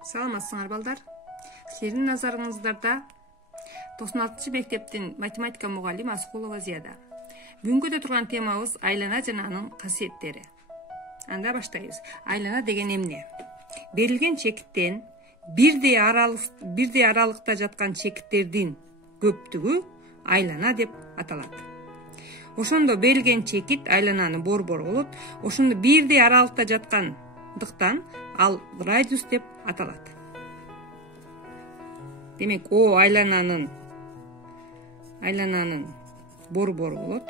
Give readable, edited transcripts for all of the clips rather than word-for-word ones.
Саламатсыңар балдар. Силердин назарыңыздарда 96 мектептин математика мугалими Аскулова Зияда. Бүгүнкү турган темабыз айлана жана анын касиеттери. Анда баштайбыз. Айлана деген эмне? Берилген чекиттен бирдей аралыкта жаткан чекиттердин көптүгү айлана деп аталат. Ошондо берилген чекит айлананын борбору болот. Ошондо бирдей аралыкта жаткандыктан ал радиус деп аталат. Демек, о айлананын борбору болот.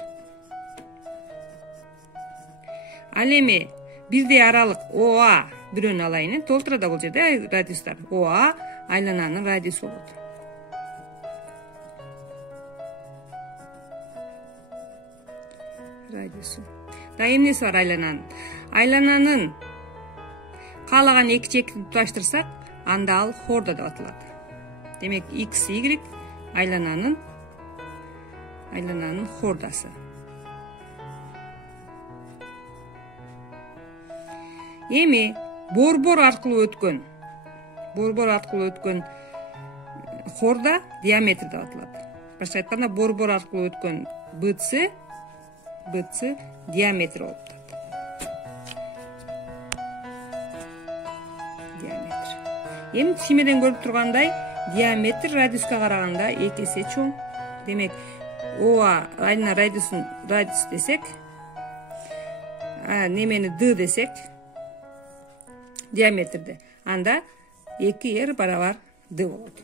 Ал эми бирдей аралык ОА бирөөнү алайын. Толтурда бул жерде радиустар. ОА айлананын радиусу болот. Радиусу. Да эмнеси бар айлананын? Айлананын каалаган эки чекитин туташтырсак, анда ал хорда деп аталат. Демек, X, Y айлананын хордасы. Эми борбор аркылуу өткөн хорда диаметр деп аталат. Башка айтканда, борбор аркылуу өткөн BC диаметр болуп атат. Диаметр. Эми тишимеден көрүп тургандай, диаметр радиуска караганда 2 эсе чоң. Демек, ОА айлана радиус десек, немени D десек, диаметрде, анда 2R барабар D болот.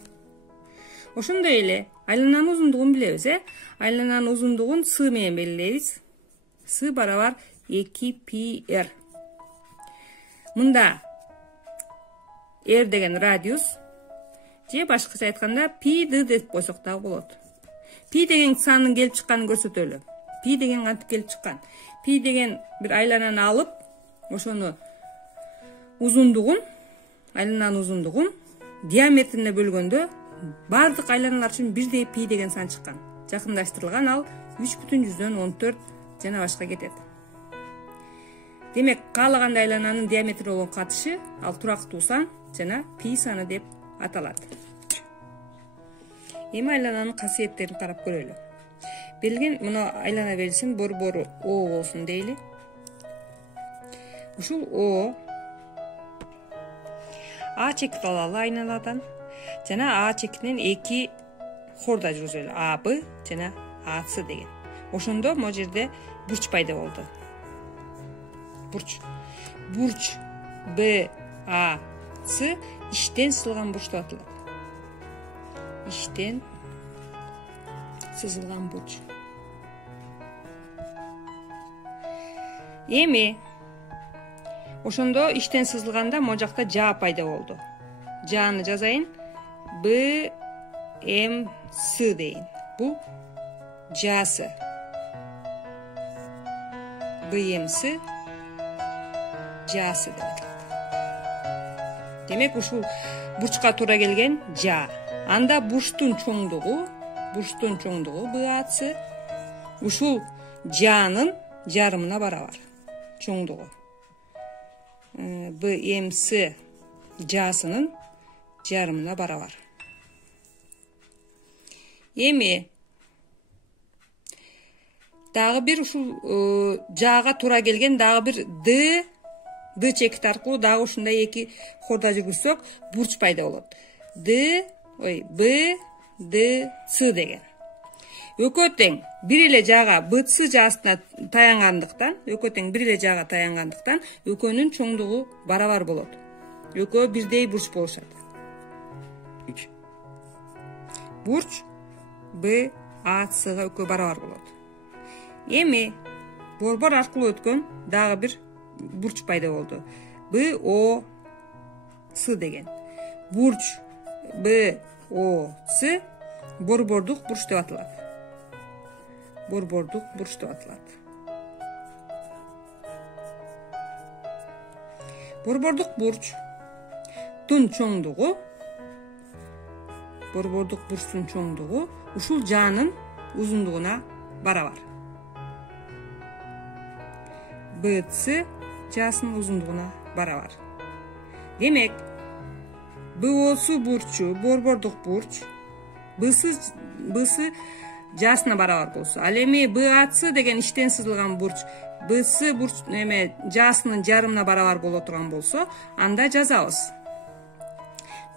Ошондой эле айлананын узундугун билебиз, Айлананын узундугун С менен белгилейбиз. С барабар 2πr. Мында R деген радиус, же башкача айтканда πd деп койсок дагы болот. Π деген санын келип чыкканын көрсөтөлү. Π деген кантип келип чыккан? Π деген бир айлананы алып, ошону айлананын узундугун диаметрине бөлгөндө бардык айланалар үчүн бирдей Π деген сан чыккан. Жакындаштырылган ал 3,14 жана башка кетет. Демек, каалаган айлананын диаметри болгон катышы ал турактуу сан жана Π саны деп аталат. Эми айлананын касиеттерин карап көрөлү. Берилген мына айлана берилсин, борбору О болсун дейли. Ушул О А чекит алалы айналадан жана А чекитинен эки хорда жүргүзөлү. АБ жана АС деген. Ошондо могу жерде бурч пайда болду. Бурч БАС иштен сызылган бурч деп аталат. Иштен сызылган бурч. Эми ошондо иштен сызылганда могу жакта жаа пайда болду. Жааны жазайын. БМС дейин. Бул жаасы. БМС жаасы деп аталат. Демек, ушул бурчка туура келген жаа. Анда бурчтун чоңдугу БАС ушул жаанын жарымына барабар. Чоңдугу. БМС жаасынын жарымына барабар. Эми дагы бир ушул жаага туура келген дагы бир D чекит аркылуу дагы ушундай эки хорда жүргүзсөк, бурч пайда болот. BDC деген. Экөө тең бир эле жаага BC жаасына таянгандыктан, экөөнүн чоңдугу барабар болот. Экөө бирдей бурч болушат. Бурч БАСга экөө барабар болот. Эми борбор аркылуу өткөн дагы бир бурч пайда болду. БОС деген. Бурч БОС борбордук бурч деп аталат. Борбордук бурчтун чоңдугу ушул жаанын узундугуна барабар. BC жаасынын узундугуна барабар. Демек, БО'су бурчу борбордук бурч, Б'сы жасына барабар болсо, ал эми БАЦ деген иштен сызылган бурч Б'сы бурч жасынын жарымына барабар боло турган болсо, анда жазабыз.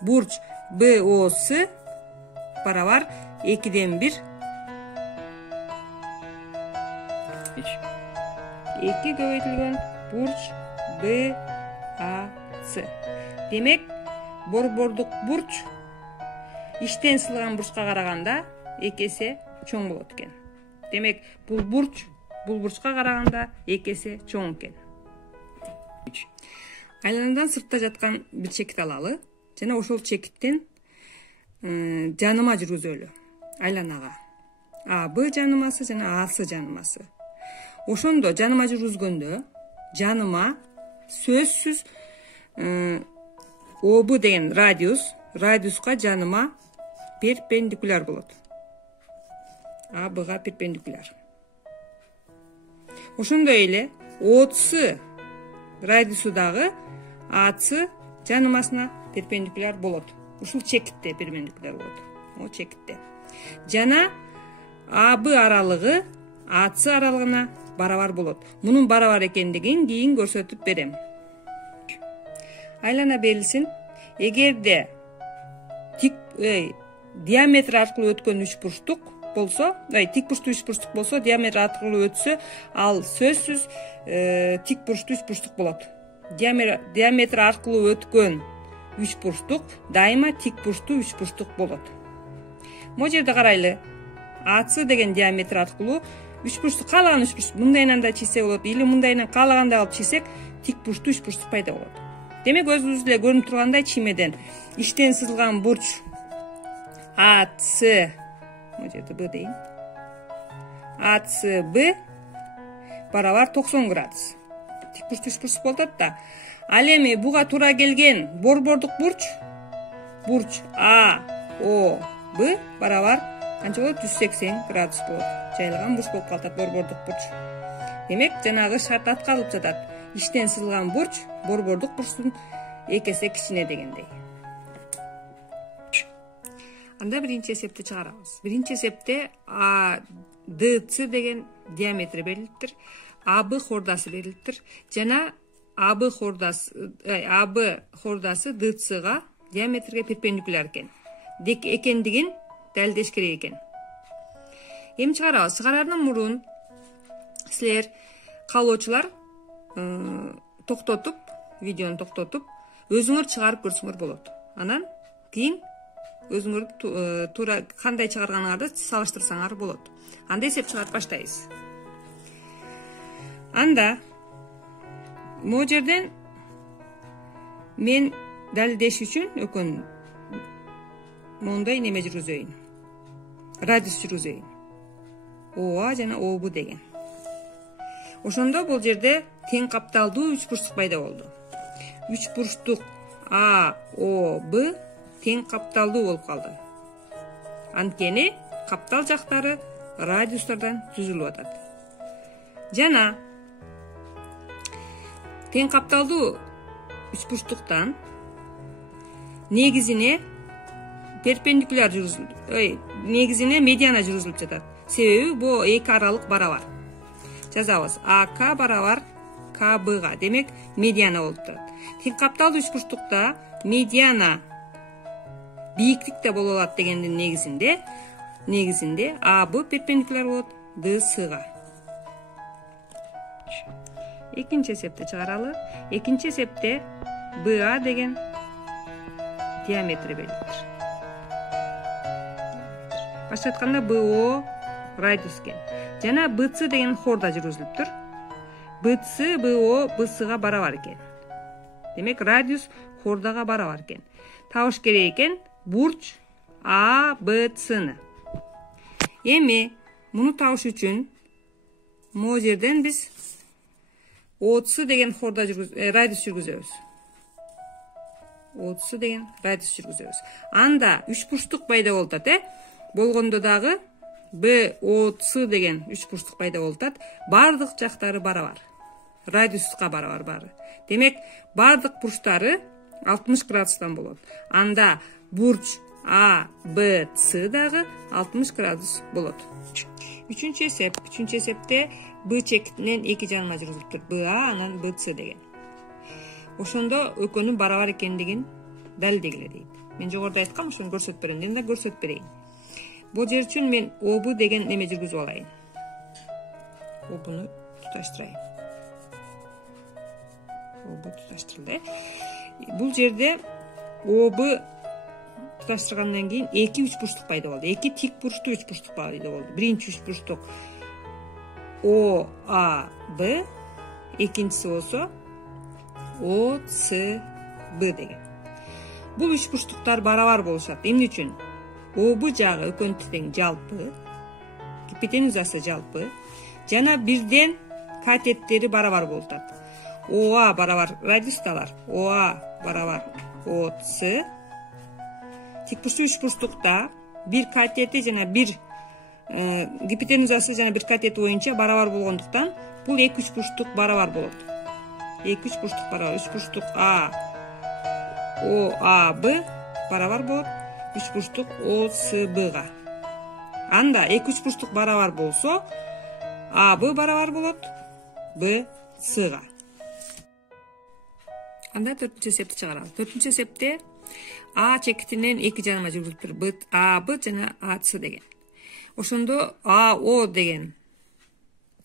Бурч БО'сы барабар 2'den 1. 2 көбөйтүлгөн бурч БАЦ. Демек, борбордук бурч иштен сызылган бурчка караганда 2 эсе чоң болот экен. Демек, бул бурчка караганда 2 эсе чоң экен. Айланадан сыртта жаткан бир чекит алалы жана ошол чекиттен жаныма жүргүзөлү. Айланага АБ жанымасы жана АС жанымасы. Ошондо жаныма жүргүзгөндө жаныма сөзсүз ОБ деген радиуска жаныма перпендикуляр болот. АБга перпендикуляр. Ошондой эле ОЦ радиусу дагы АЦ жанымасына перпендикуляр болот. Ушул чекитте перпендикуляр болот. О чекитте. Жана АБ аралыгы АЦ аралыгына барабар болот. Мунун барабар экендигин кийин көрсөтүп берем. Айлана берилсин. Эгерде диаметр аркылуу өткөн үчбурчтук болсо, тик бурчтуу үчбурчтук болсо, диаметр аркылуу өтсө, ал сөзсүз тик бурчтуу үчбурчтук болот. Диаметр аркылуу өткөн үчбурчтук дайыма тик бурчтуу үчбурчтук болот. Могу жерде карайлы. АЦ деген диаметр аркылуу үчбурчтук каалаган үчбурчтук мындайынан да чийсе болот, или мындайынан каалагандай алып чийсек, тик бурчтуу үчбурчтук пайда болот. Демек, өзүбүз эле көрүнүп тургандай чиймеден иштен сызылган бурч АЦ, могу жерде Б дейин. АЦБ барабар 90 градус. Тик бурчтуу үчбурчтук болот да. Ал эми буга туура келген борбордук бурч АОБ барабар канча болот? 180 градус болот. Жайлаган бурч болуп калат борбордук бурч. Демек, жанагы шарт аткарылып жатат. Иштен сызылган бурч борбордук бурчтун 2 эсе кичине дегендей. Анда биринчи эсепти чыгарабыз. Биринчи эсепте ДЦ деген диаметри берилиптир, АБ хордасы берилиптир жана АБ хордасы ДЦга диаметрге перпендикуляр экендигин далилдеш керек экен. Эми чыгарабыз. Чыгарардан мурун силер каалоочулар видеону токтотуп, өзүңөр чыгарып көрсөңөр болот. Анан кийин өзүңөр туура кандай чыгарганыңарды салыштырсаңар болот. Анда эсеп чыгарып баштайбыз. Анда могу жерден мен далилдеш үчүн өкөн моундай неме жүргүзөйүн. Радиус жүргүзөйүн. ОА жана ОБ деген. Ошондо бул жерде тең капталдуу үчбурчтук пайда болду. Үчбурчтук АОБ тең капталдуу болуп калды. Анткени каптал жактары радиустардан түзүлүп атат. Жана тең капталдуу үчбурчтуктан негизине перпендикуляр негизине медиана жүргүзүлүп жатат. Себеби бул эки аралык барабар. Жазабыз. АК барабар КБга. Демек, медиана болуп турат. Тең капталдуу үчбурчтукта медиана бийиктикте боло алат дегендин негизинде АБ перпендикуляр болот ДСга. Экинчи эсепти чыгаралы. Экинчи эсепте БА деген диаметри берилиптир. Башка айтканда БО радиус экен. Жана БЦ деген хорда жүргүзүлүптүр. БЦ БО БСга барабар экен. Демек, радиус хордага барабар экен. Табыш керек экен бурч АБЦны. Эми муну табыш үчүн могу жерден биз ОЦ деген хорда радиус жүргүзөбүз. ОЦ деген радиус жүргүзөбүз. Анда үчбурчтук пайда болуп атат, болгондо дагы БОЦ деген үчбурчтук пайда болуп атат. Бардык жактары барабар. Радиуска барабар баары. Демек, бардык бурчтары 60 градустан болот. Анда бурч А, Б, С дагы 60 градус болот. Үчүнчү эсеп. Үчүнчү эсепте Б чекитинен эки жаныма жүргүзүлүп тур. БА анан БЦ деген. Ошондо экөөнүн барабар экендигин далилдегиле дейт. Мен жогоруда айткам, ошону көрсөтүп берейин. Мен да көрсөтүп берейин. Бул жер үчүн мен ОБ деген неме жүргүзүп алайын. ОБны туташтырайын. ОБ туташтырылды. Бул жерде ОБ туташтыргандан кийин эки үч бурчтук пайда болду. Эки тик бурчтуу үч бурчтук пайда болду. Биринчи үч бурчтук ОАБ, экинчиси болсо ОЦБ деген. Бул үч бурчтуктар барабар болушат. Эмне үчүн? ОБ жагы экөөнү тең жалпы, гипотенузасы жалпы, жана бирден катеттери барабар болуп атат. ОА барабар радиусталар, ОА барабар ОЦ. Тикбурчтуу үч бурчтукта бир катети жана бир гипотенузасы жана бир катети боюнча барабар болгондуктан бул эки үч бурчтук барабар болот. Эки үч бурчтук барабар. Үч бурчтук А, ОАБ барабар болот. Үч бурчтук ОЦБга. Анда эки үч бурчтук барабар болсо, АБ барабар болот БЦга. Анда төртүнчү эсепти чыгарабыз. Төртүнчү эсепте А чекитинен эки жаныма жүргүзүлүп тур. АБ жана АЦ деген. Ошондо АО деген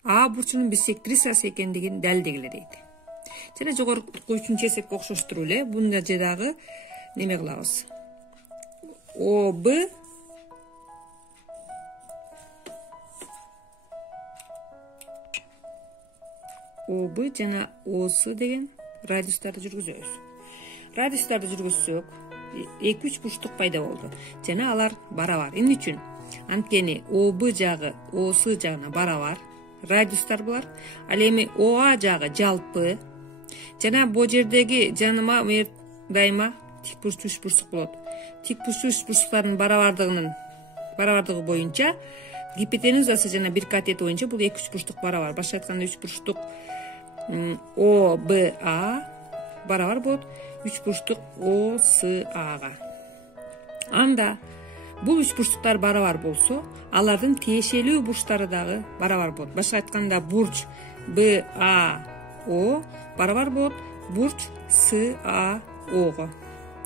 А бурчунун биссектрисасы экендигин далилдегиле дейт. Жана жогорку үчүнчү эсепке окшоштуруп эле бунда же дагы неме кылабыз. ОБ жана ОС деген радиустарды жүргүзөбүз. Радиустарды жүргүзсөк, эки үч бурчтук пайда болду. Жана алар барабар. Эмне үчүн? Анткени ОБ жагы ОС жагына барабар радиустар булар. Ал эми ОА жагы жалпы. Жана бул жердеги жаныма дайыма тик бурчтуу үч бурчтук болот. Тик бурчтуу үч бурчтуктардын барабардыгы боюнча гипотенузасы жана бир катети боюнча бул эки үч бурчтук барабар. Башка айтканда үч бурчтук ОБА барабар болот үч бурчтук ОСАга. Анда бул үч бурчтуктар барабар болсо, алардын тиешелүү бурчтары дагы барабар болот. Башка айтканда бурч БАО барабар болот бурч САОго.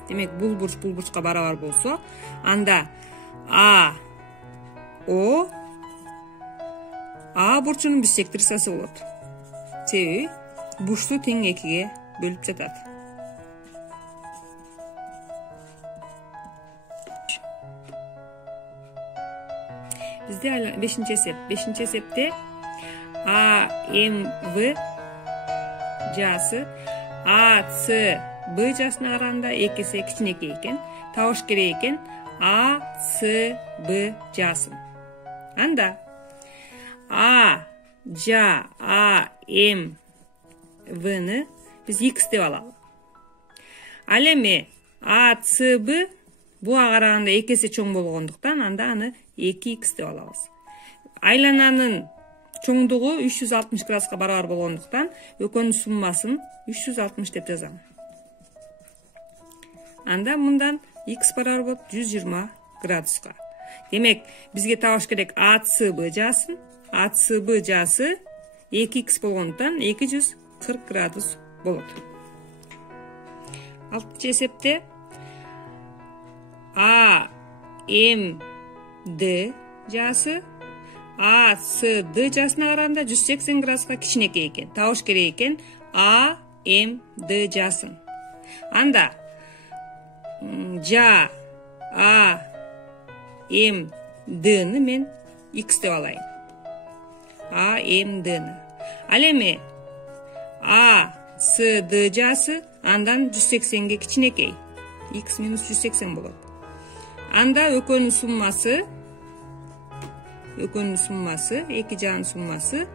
Демек бул бурчка барабар болсо, анда АО А бурчунун биссектрисасы болот. Себеби бурчту тең экиге бөлүп жатат. Бизде 5-нчи эсеп. 5-нчи эсепте АМВ жаасы АЦБ жасына караганда экисе кичинекей экен. Табыш керек экен АЦБ жаасын. Анда А жа АМВны биз X деп алалы. Ал эми АЦБ буга караганда экисе чоң болгондуктан анда аны 2X деп алабыз. Айлананын чоңдугу 360 градуска барабар болгондуктан экөөнүн суммасын 360 деп жазам. Анда мындан X барабар болот 120 градуска. Демек, бизге табыш керек АЦБ жаасын. АЦБ жаасы 2X болгондуктан 240 градус болот. 6-нчы эсепте АМД жаасы АЦД жасына караганда 180 градуска кичинекей экен. Табыш керек экен АМД жаасын. Анда жа АМДны мен X деп алайын. АМДны. Ал эми АЦД жаасы андан 180ге кичинекей. X минус 180 болот. Анда экөөнүн суммасы, эки жагынын суммасы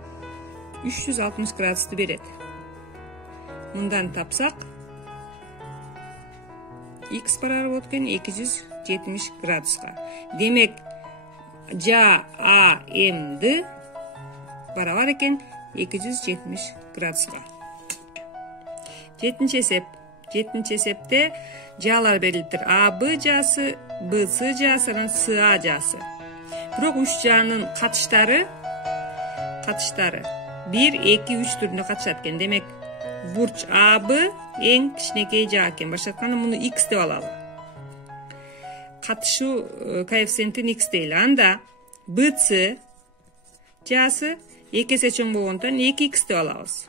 360 градусту берет. Мындан тапсак X барабар болот экен 270 градуска. Демек, жа АМД барабар экен 270 градуска. 7-нчи эсеп. 7 эсепте жаалар берилиптир. А Б жаасы, Б С жаасы, анан С А жаасы. Бирок 3 жаанын катыштары 1, 2, 3 түрүндө катышат экен. Демек бурч А Б эң кичинекей жаа экен. Башка айтканда муну X деп алалы. Катышуу коэффициентин X дейли. Анда Б С жаасы 2 эсе чоң болгондон 2X деп алабыз.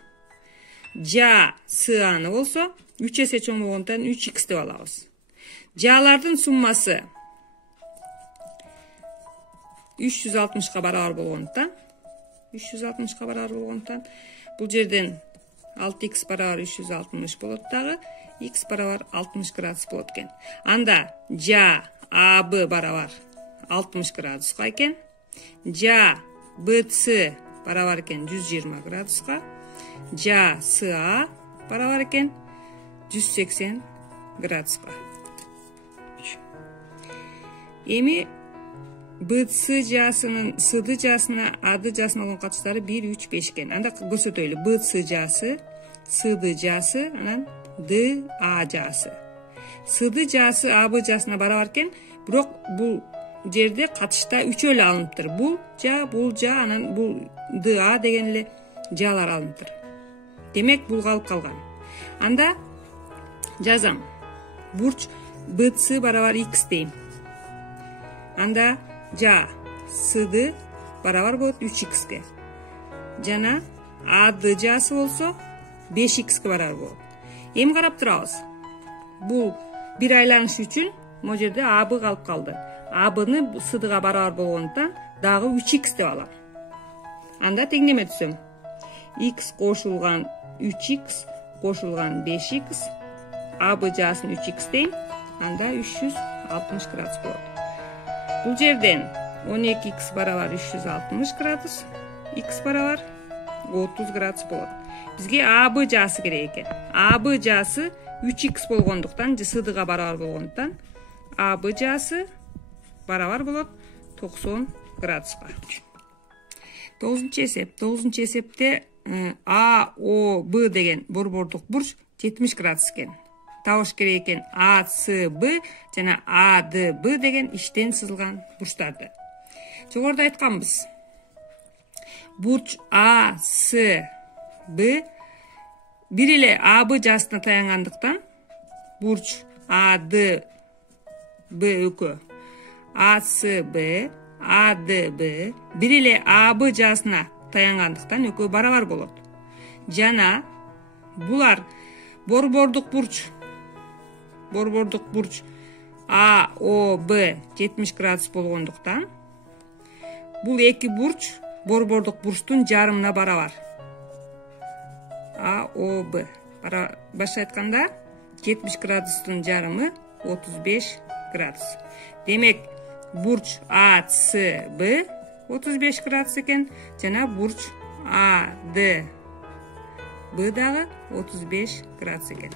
Жа С Аны болсо 3 эсе чоң болгондон 3X деп алабыз. Жаалардын суммасы 360-ка барабар болгондон бул жерден 6X барабар 360 болот дагы, X барабар 60 градус болот экен. Анда жа А Б барабар 60 градуска экен. Жа Б С барабар экен 120 градуска. Жа С А барабар экен 180 градуска. Эми Б С жаасынын Сды жаасына Ады жаасына болгон катыштары 1, 3, 5 экен. Анда көрсөтөлү. Б С жаасы, Сды жаасы, анан Д А жаасы. Сды жаасы А Б жаасына барабар экен, бирок бул жерде катышта үчөө эле алыныптыр. Бул жа, анан бул Д А деген эле жаалар алыныптыр. Демек бул калып калган. Анда жазам. Бурч Б С барабар X дейм. Анда жа Сды барабар болот 3X'ке. Жана Ады жаасы болсо 5X'ке барабар болот. Эми карап турабыз. Бул бир айланыш үчүн могу жерде А Б калып калды. А Бны Сдыга барабар болгондон дагы 3X деп алам. Анда теңдеме түзөм. X кошулган 3X кошулган 5X, А Б жаасын 3X дейм. Анда 360 градус болот. Бул жерден 12X барабар 360 градус, X барабар 30 градус болот. Бизге А Б жаасы керек экен. А Б жаасы 3X болгондуктан, Сдыга барабар болгондуктан А Б жаасы барабар болот 90 градуска. 9 эсеп. 9 эсепте А О Б деген борбордук бурч 70 градус экен. Табыш керек экен А С Б жана А Д Б деген иштен сызылган бурчтарды. Жогоруда айтканбыз. Бурч А С Б бир эле А Б жаасына таянгандыктан бурч А Д Б экөө А С Б А Д Б бир эле А Б жаасына таянгандыктан экөө барабар болот. Жана булар борбордук бурч А О Б 70 градус болгондуктан бул эки бурч борбордук бурчтун жарымына барабар. А О Б башка айтканда 70 градустун жарымы 35 градус. Демек бурч А С Б 35 градус экен, жана бурч А Д Б дагы 35 градус экен.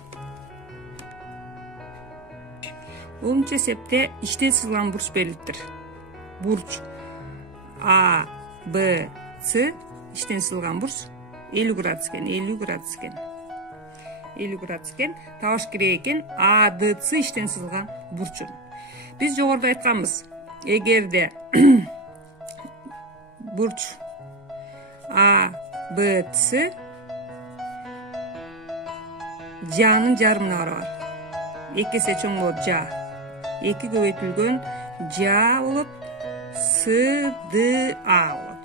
10 эсепте иштен сызылган бурч берилиптир. Бурч А Б С иштен сызылган бурч 50 градус экен, 50 градус экен. 50 градус экен. Табыш керек экен А Д С иштен сызылган бурчун. Биз жогоруда айтканбыз. Эгерде бурч А Б С жаанын жарымына барабар. 2 эсе чоң болот жа. 2 көбөйтүлгөн жа болот, С Д А болот.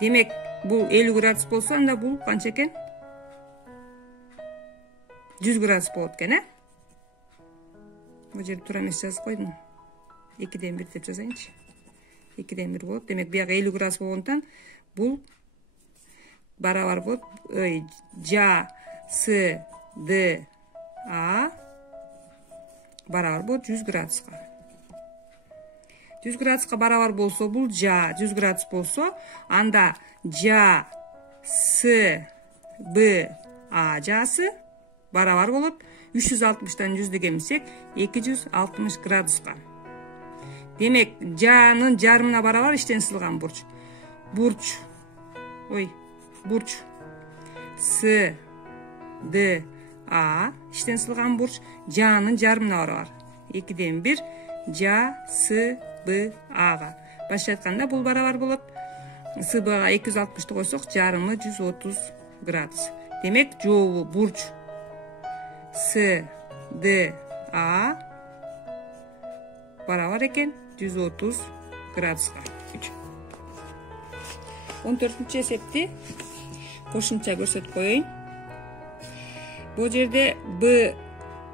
Демек бул 50 градус болсо, анда бул канча экен? 100 градус болот экен, Бул жерде туура эмес жазып койдум. 2ден 1 деп жазайынчы. 2ден 1 болот. Демек бияга 50 градус болгондон бул барабар болот. Жа С Д А барабар болот 100 градуска. 100 градуска барабар болсо бул жа 100 градус болсо, анда жа С Б А жаасы барабар болот 360-тан 100 кемисек 260 градуска. Демек жаанын жарымына барабар иштен сызылган бурч. Бурч С Д А иштен сызылган бурч Ж'нын жарымына барабар. 2'den 1 J S B A'га. Башка айтканда бул барабар болот. СБга 260'ты койсок, жарымы 130 градус. Демек жообу бурч С Д А барабар экен 130 градуска. 14-чү эсепти кошумча көрсөтүп коеюн. Бул жерде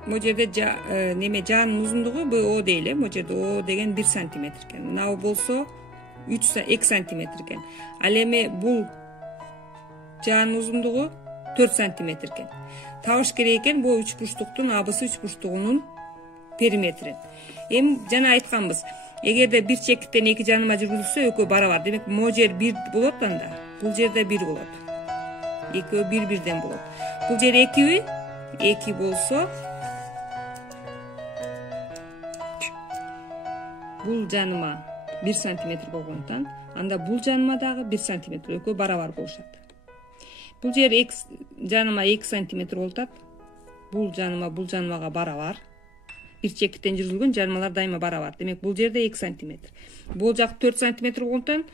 Ж'нын узундугу БО дейли. Бул жерде О деген 1 см экен. Мынау болсо 2 см экен. Ал эми бул Ж'нын узундугу 4 см экен. Табыш керек экен бул үч бурчтуктун абысы үч бурчтугунун периметрин. Эми жана айтканбыз, эгерде бир чекиттен эки жаныма жүргүзүлсө экөө барабар. Демек могу жер 1 болот анда. Бул жерде 1 болот. Экөө бир-бирден болот. Бул жер 2 болсо бул жаныма 1 см болгондуктан анда бул жаныма дагы 1 см экөө барабар болушат. Бул жер жаныма 2 см болот. Бул жанымага барабар. Бир чекиттен жүргүзүлгөн жанымалар дайыма барабар. Демек бул жерде 2 см. Бул жак 4 см болгондуктан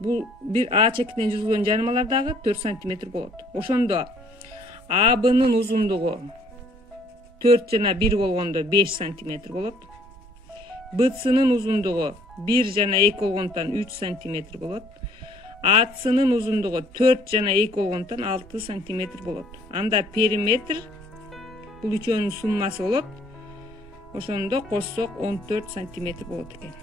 бул бир А чекиттен жүргүзүлгөн жанымалар дагы 4 см болот. Ошондо АБнын узундугу 4 жана 1 болгондо 5 см болот. БЦнын узундугу 1 жана 2 болгондуктан 3 см болот. АЦнын узундугу 4 жана 2 болгондуктан 6 см болот. Анда периметр бул үчөөнүн суммасы болот. Ошондо кошсок 14 см болот экен.